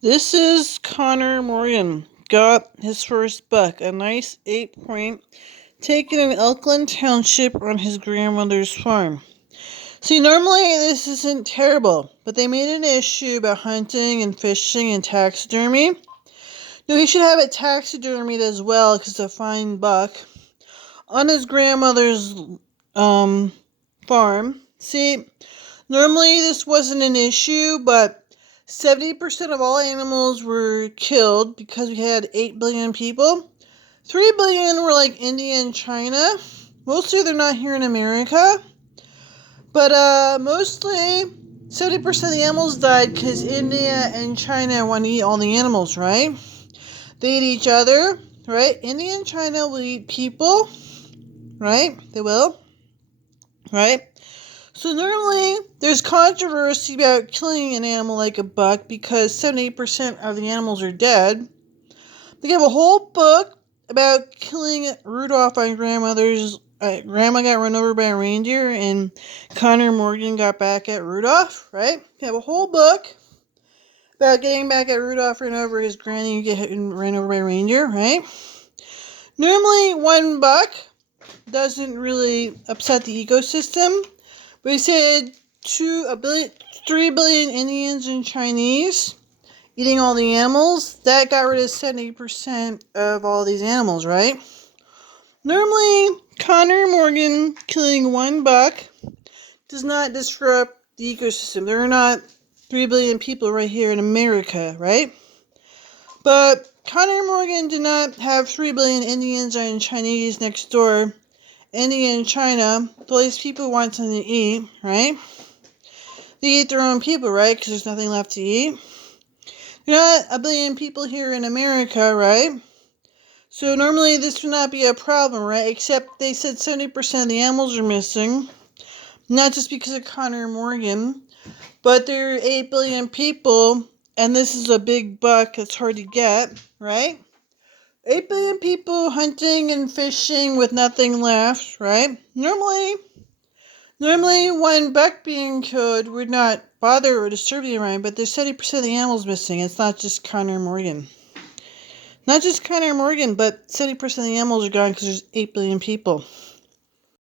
This is Connor Morgan. Got his first buck, a nice 8-point, taken in Elkland Township on his grandmother's farm. See, normally this isn't terrible, but they made an issue about hunting and fishing and taxidermy. No, he should have it taxidermied as well because it's a fine buck on his grandmother's farm. See, normally this wasn't an issue, but 70% of all animals were killed because we had 8 billion people. 3 billion were like India and China. Mostly they're not here in America. But mostly 70% of the animals died because India and China want to eat all the animals, right? They eat each other, right? India and China will eat people, right? They will, right? So normally there's controversy about killing an animal like a buck because 78% of the animals are dead. They have a whole book about killing Rudolph on grandmother's. Grandma got run over by a reindeer and Connor Morgan got back at Rudolph, right? They have a whole book about getting back at Rudolph ran over his granny getting ran over by a reindeer, right? Normally one buck doesn't really upset the ecosystem. But he said 3 billion Indians and Chinese eating all the animals. That got rid of 70% of all these animals, right? Normally, Connor Morgan killing one buck does not disrupt the ecosystem. There are not 3 billion people right here in America, right? But Connor Morgan did not have 3 billion Indians and Chinese next door. India and China, all these people want something to eat, right? They eat their own people, right? Because there's nothing left to eat. There are not a billion people here in America, right? So normally this would not be a problem, right? Except they said 70% of the animals are missing. Not just because of Connor Morgan, but there are 8 billion people, and this is a big buck that's hard to get, right? 8 billion people hunting and fishing with nothing left, right? Normally, one buck being killed would not bother or disturb the environment, but there's 70% of the animals missing. It's not just Connor Morgan. Not just Connor Morgan, but 70% of the animals are gone because there's 8 billion people.